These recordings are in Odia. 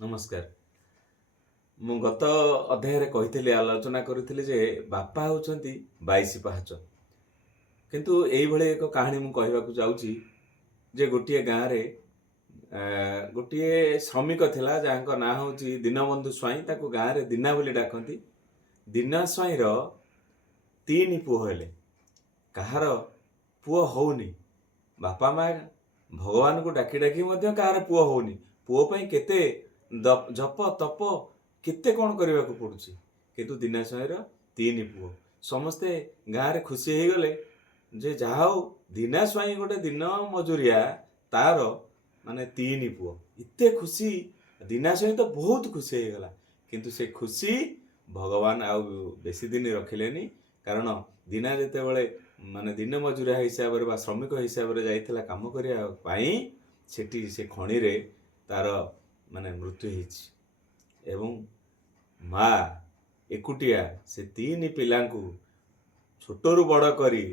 ନମସ୍କାର। ମୁଁ ଗତ ଅଧ୍ୟାୟରେ କହିଥିଲି, ଆଲୋଚନା କରିଥିଲି ଯେ ବାପା ହେଉଛନ୍ତି 22 ପାହାଚ। କିନ୍ତୁ ଏଇଭଳି ଏକ କାହାଣୀ ମୁଁ କହିବାକୁ ଯାଉଛି ଯେ ଗୋଟିଏ ଗାଁରେ ଗୋଟିଏ ଶ୍ରମିକ ଥିଲା ଯାହାଙ୍କ ନାଁ ହେଉଛି ଦୀନବନ୍ଧୁ ସ୍ୱାଇଁ। ତାକୁ ଗାଁରେ ଦୀନା ବୋଲି ଡାକନ୍ତି। ଦୀନା ସ୍ୱାଇଁର 3 ପୁଅ ହେଲେ। କାହାର ପୁଅ ହଉନି। ବାପା ମା ଭଗବାନଙ୍କୁ ଡାକି ଡାକି ମଧ୍ୟ କାହାର ପୁଅ ହଉନି। ପୁଅ ପାଇଁ କେତେ ଜପ ତପ କେତେ କ'ଣ କରିବାକୁ ପଡୁଛି। କିନ୍ତୁ ଦୀନା ସ୍ୱାଇଁର 3 ପୁଅ। ସମସ୍ତେ ଗାଁରେ ଖୁସି ହେଇଗଲେ ଯେ ଯାହା ହଉ ଦୀନା ସ୍ୱାଇଁ ଗୋଟେ ଦିନ ମଜୁରିଆ, ତାର ମାନେ 3 ପୁଅ। ଏତେ ଖୁସି। ଦୀନା ସ୍ୱାଇଁ ତ ବହୁତ ଖୁସି ହେଇଗଲା। କିନ୍ତୁ ସେ ଖୁସି ଭଗବାନ ଆଉ ବେଶୀ ଦିନ ରଖିଲେନି। କାରଣ ଦୀନା ଯେତେବେଳେ ମାନେ ଦିନ ମଜୁରିଆ ହିସାବରେ ବା ଶ୍ରମିକ ହିସାବରେ ଯାଇଥିଲା କାମ କରିବା ପାଇଁ, ସେଠି ସେ ଖଣିରେ ତାର ମାନେ ମୃତ୍ୟୁ ହେଇଛି। ଏବଂ ମା ଏକୁଟିଆ ସେ 3 ପିଲାଙ୍କୁ ଛୋଟରୁ ବଡ଼ କରି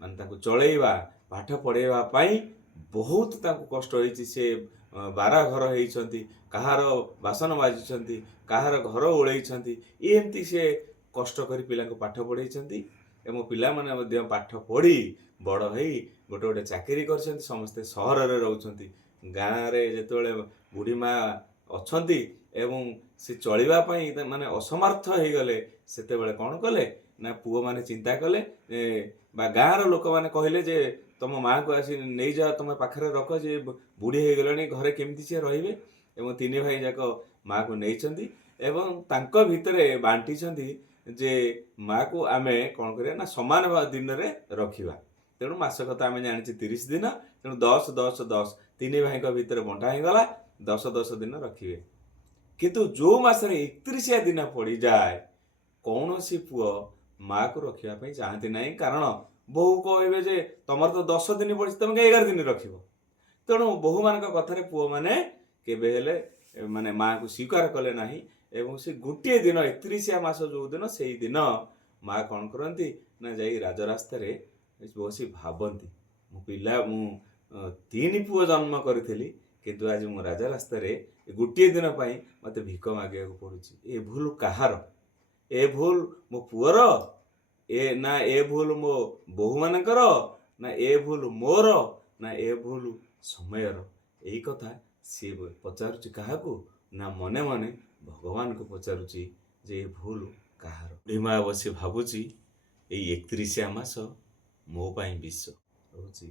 ମାନେ ତାଙ୍କୁ ଚଳେଇବା, ପାଠ ପଢ଼େଇବା ପାଇଁ ବହୁତ ତାଙ୍କୁ କଷ୍ଟ ହେଇଛି। ସେ 12 ଘର ହେଇଛନ୍ତି, କାହାର ବାସନ ମାଜିଛନ୍ତି, କାହାର ଘର ଓଳେଇଛନ୍ତି। ଏମିତି ସେ କଷ୍ଟ କରି ପିଲାଙ୍କୁ ପାଠ ପଢ଼େଇଛନ୍ତି। ଏବଂ ପିଲାମାନେ ମଧ୍ୟ ପାଠ ପଢ଼ି ବଡ଼ ହେଇ ଗୋଟେ ଗୋଟେ ଚାକିରି କରିଛନ୍ତି। ସମସ୍ତେ ସହରରେ ରହୁଛନ୍ତି। ଗାଁରେ ଯେତେବେଳେ ବୁଢ଼ୀ ମା ଅଛନ୍ତି ଏବଂ ସେ ଚଳିବା ପାଇଁ ମାନେ ଅସମର୍ଥ ହେଇଗଲେ, ସେତେବେଳେ କ'ଣ କଲେ ନା ପୁଅମାନେ ଚିନ୍ତା କଲେ ବା ଗାଁର ଲୋକମାନେ କହିଲେ ଯେ ତମ ମାଆକୁ ଆସି ନେଇଯାଅ, ତମ ପାଖରେ ରଖ, ଯେ ବୁଢ଼ୀ ହେଇଗଲେଣି, ଘରେ କେମିତି ସେ ରହିବେ। ଏବଂ 3 ଭାଇ ଯାକ ମାଆକୁ ନେଇଛନ୍ତି ଏବଂ ତାଙ୍କ ଭିତରେ ବାଣ୍ଟିଛନ୍ତି ଯେ ମାଆକୁ ଆମେ କ'ଣ କରିବା ନା ସମାନ ଦିନରେ ରଖିବା। ତେଣୁ ମାସକ ତ ଆମେ ଜାଣିଛେ 30 ଦିନ। ତେଣୁ 10 10 10 3 ଭାଇଙ୍କ ଭିତରେ ବଣ୍ଟା ହେଇଗଲା। 10 10 ଦିନ ରଖିବେ। କିନ୍ତୁ ଯୋଉ ମାସରେ 31 ଦିନ ପଡ଼ିଯାଏ, କୌଣସି ପୁଅ ମାଆକୁ ରଖିବା ପାଇଁ ଚାହାନ୍ତି ନାହିଁ। କାରଣ ବୋହୂ କହିବେ ଯେ ତମର ତ 10 ଦିନ ପଡ଼ିଛି, ତମେ 11 ଦିନ ରଖିବ। ତେଣୁ ବୋହୂମାନଙ୍କ କଥାରେ ପୁଅମାନେ କେବେ ହେଲେ ମାନେ ମାଆକୁ ସ୍ୱୀକାର କଲେ ନାହିଁ। ଏବଂ ସେ ଗୋଟିଏ ଦିନ 31 ମାସ ଯୋଉ ଦିନ, ସେଇ ଦିନ ମା କ'ଣ କରନ୍ତି ନା ଯାଇ ରାଜରାସ୍ତାରେ ବସି ଭାବନ୍ତି, ମୁଁ 3 ପୁଅ ଜନ୍ମ କରିଥିଲି, କିନ୍ତୁ ଆଜି ମୁଁ ରାଜରାସ୍ତାରେ ଗୋଟିଏ ଦିନ ପାଇଁ ମୋତେ ଭିକ ମାଗିବାକୁ ପଡ଼ୁଛି। ଏ ଭୁଲ କାହାର? ଏ ଭୁଲ ମୋ ପୁଅର, ନା ଏ ଭୁଲ ମୋ ବୋହୂମାନଙ୍କର, ନା ଏ ଭୁଲ ମୋର, ନା ଏ ଭୁଲ ସମୟର? ଏଇ କଥା ସିଏ ପଚାରୁଛି କାହାକୁ? ନା ମନେ ମନେ ଭଗବାନଙ୍କୁ ପଚାରୁଛି ଯେ ଏ ଭୁଲ କାହାର? ବୁଢ଼ୀମା ବସି ଭାବୁଛି ଏଇ 31 ମାସ ମୋ ପାଇଁ ବିଷ। ରହୁଛି।